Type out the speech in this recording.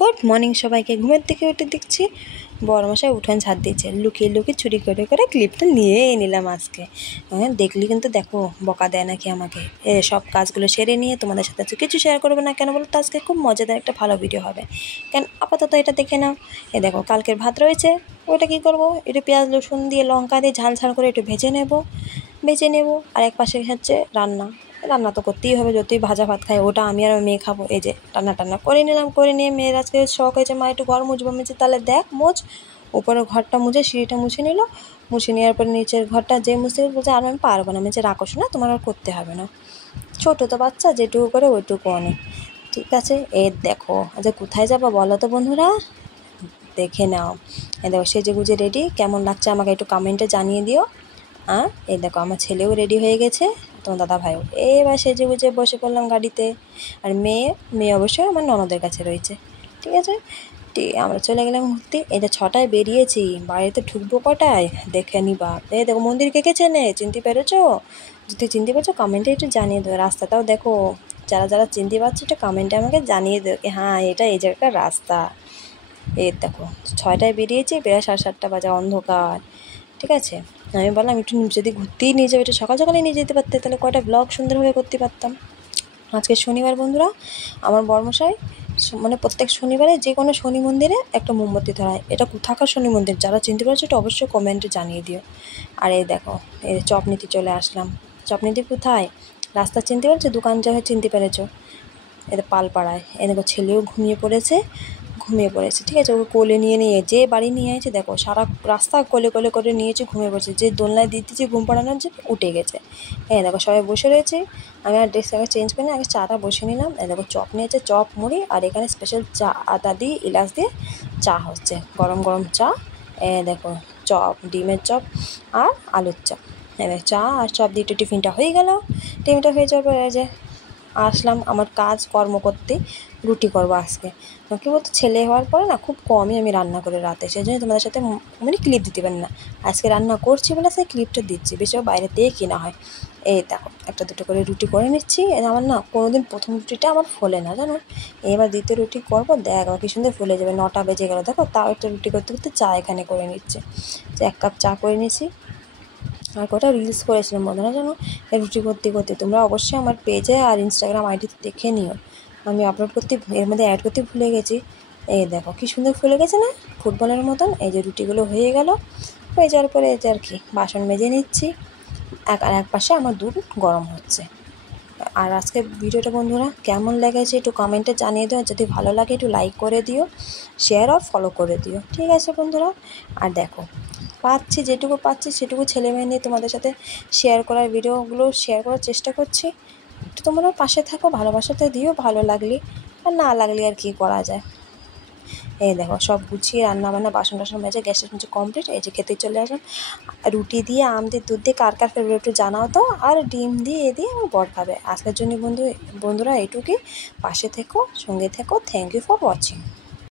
Good morning সবাইকে। ঘুমের থেকে উঠে দেখছি বড়মশাই উঠোন ঝাড় দিচ্ছে। লুকিয়ে লুকিয়ে চুরি করে করে ক্লিপটা নিয়েই নিলাম আজকে। দেখলি কিন্তু দেখো বকা দেয় নাকি আমাকে। সব কাজগুলো সেরে নিয়ে তোমাদের সাথে আজকে কিছু শেয়ার করবো না কেন বলো তো? আজকে খুব মজাদার একটা ভালো ভিডিও হবে। কেন আপাতত এটা দেখে নাও। দেখো কালকের ভাত রয়েছে, ওটা কী করবো, একটু পেঁয়াজ রসুন দিয়ে লঙ্কা দিয়ে ঝাল ঝাল করে একটু ভেজে নেব। আর এক পাশে হচ্ছে রান্না তো করতেই হবে, যতই ভাজা ভাত খাই। ওটা আমি আর মেয়ে খাবো। এই যে টান্না করে নিলাম। করে নিয়ে মেয়ের আজকে শখ হয়েছে, মা একটু ঘর মুছবো। মেঝে তাহলে দেখ মুছ। উপরের ঘরটা মুছে সিঁড়িটা মুছে নিল। মুছে নেওয়ার পর নিচের ঘরটা যে মুছতে বলছে আর আমি পারবো না, মেঝে রাখোস না, তোমার আর করতে হবে না, ছোটো তো বাচ্চা, যেটুকু করে ওইটুকু অনেক। ঠিক আছে, দেখো আচ্ছা কোথায় যাবো বলো তো বন্ধুরা? দেখে নাও। দেখো সেজে গুজে রেডি, কেমন লাগছে আমাকে একটু কমেন্টে জানিয়ে দিও। দেখো আমার ছেলেও রেডি হয়ে গেছে, তোমার দাদা ভাইও। এবার সেজে গুজে বসে পড়লাম গাড়িতে। আর মেয়ে অবশ্যই আমার ননদের কাছে রয়েছে। ঠিক আছে, আমরা চলে গেলাম ঘুরতে। এটা 6টায় বেরিয়েছি, বাড়িতে ঢুকবো কটায় দেখে নিবা। দেখো মন্দির কে কে চেনে, চিনতে পেরেছো? যদি চিনতে পেরেছো কমেন্টে একটু জানিয়ে দেবো। রাস্তাটাও দেখো, যারা চিনতে পারছো একটু কমেন্টে আমাকে জানিয়ে দেবো হ্যাঁ এটা এই জায়গার রাস্তা। দেখো 6টায় বেরিয়েছি, প্রায় 7:30 বাজে, অন্ধকার। ঠিক আছে, আমি বললাম একটু যদি ঘুরতেই নিয়ে যাবে, একটু সকাল সকালে নিয়ে যেতে পারতে, তাহলে কয়টা ব্লগ সুন্দরভাবে করতে পারতাম। আজকে শনিবার বন্ধুরা, আমার বড়মশাই মানে প্রত্যেক শনিবারে যে কোনো শনি মন্দিরে একটা মোমবাতি ধরায়। এটা কোথাকার শনি মন্দির, যারা চিনতে পারছো এটা অবশ্যই কমেন্টে জানিয়ে দিও। আর দেখো চপ নিতে চলে আসলাম। চপ নিতে কোথায়, রাস্তা চিনতে পারছো, দোকান যাওয়া চিনতে পেরেছো? পালপাড়ায়। দেখো ছেলেও ঘুমিয়ে পড়েছে। ঠিক আছে, ওকে কোলে নিয়ে যে বাড়ি নিয়ে আছে, দেখো সারা রাস্তা কোলে করে নিয়েছে, ঘুমিয়ে পড়েছে। যে দোলনায় দিতেছি ঘুম পাড়ানোর জন্য উঠে গেছে। দেখো সবাই বসে রয়েছে। আমি আর ড্রেস আগে চেঞ্জ করে আগে চাটা বসে নিলাম। দেখো চপ নিয়েছে, চপ মুড়ি, আর এখানে স্পেশাল চা, আদা দিয়ে এলাচ দিয়ে চা হচ্ছে, গরম গরম চা। দেখো চপ, ডিমের চপ আর আলুর চপ। চা আর চপ দিয়ে টিফিনটা হয়ে গেল। টিফিনটা হয়ে যাওয়ার পরে যে আসলাম আমার কর্ম করতে। রুটি করবো আজকে। কী বলতো, ছেলে হওয়ার পরে না খুব কমই আমি রান্না করি রাতে, সেই জন্য তোমাদের সাথে মানে ক্লিপ দিতে পারি না। আজকে রান্না করছি বলে সেই ক্লিপটা দিচ্ছি, বেশিরভাগ বাইরে দিয়ে কিনা হয়। দেখো একটা দুটো করে রুটি করে নিচ্ছি। আমার না কোনোদিন প্রথম রুটিটা আমার ফোলে না জানো। এবার দ্বিতীয় রুটি করবো, দেখ আমার কি সুন্দর ফুলে যাবে। 9টা বেজে গেলো, দেখো তাও একটা রুটি করতে করতে চা এখানে করে নিচ্ছে। 1 কাপ চা করে নিয়েছি। আর কটা রিলস করেছিলাম বন্ধুরা জানো, রুটি করতে করতে। তোমরা অবশ্যই আমার পেজে আর ইনস্টাগ্রাম আইডিতে দেখে নিও। আমি আপলোড করতে, এর মধ্যে অ্যাড করতে ভুলে গেছি। দেখো কী সুন্দর ফুলে গেছে না, ফুটবলের মতন। এই যে রুটিগুলো হয়ে গেল। হয়ে যাওয়ার পরে এই যে আর কি বাসন মেজে নিচ্ছি। এক পাশে আমার দুধ গরম হচ্ছে। আর আজকে ভিডিওটা বন্ধুরা কেমন লেগেছে একটু কমেন্টে জানিয়ে দিও। যদি ভালো লাগে একটু লাইক করে দিও, শেয়ার আর ফলো করে দিও। ঠিক আছে বন্ধুরা, আর দেখো যেটুকু পাচ্ছি সেটুকু ছেলেমেয়ে নিয়ে তোমাদের সাথে শেয়ার করার ভিডিওগুলো শেয়ার করার চেষ্টা করছি। একটু তোমরা পাশে থাকো, ভালোবাসাতে দিও, ভালো লাগলে। আর না লাগলে আর কী করা যায়। দেখো সব গুছিয়ে রান্নাবান্না বাসন টাসন মেজে গ্যাসের নিচে কমপ্লিট। এই যে খেতে চলে আসলাম। রুটি দিয়ে আম দিয়ে দুধ দিয়ে কার ফেভারিট একটু জানাও তো। আর ডিম দিয়ে আমার বর খাবে। আজকের জন্য বন্ধুরা এইটুকুই। পাশে থেকো, সঙ্গে থেকো। Thank you for watching.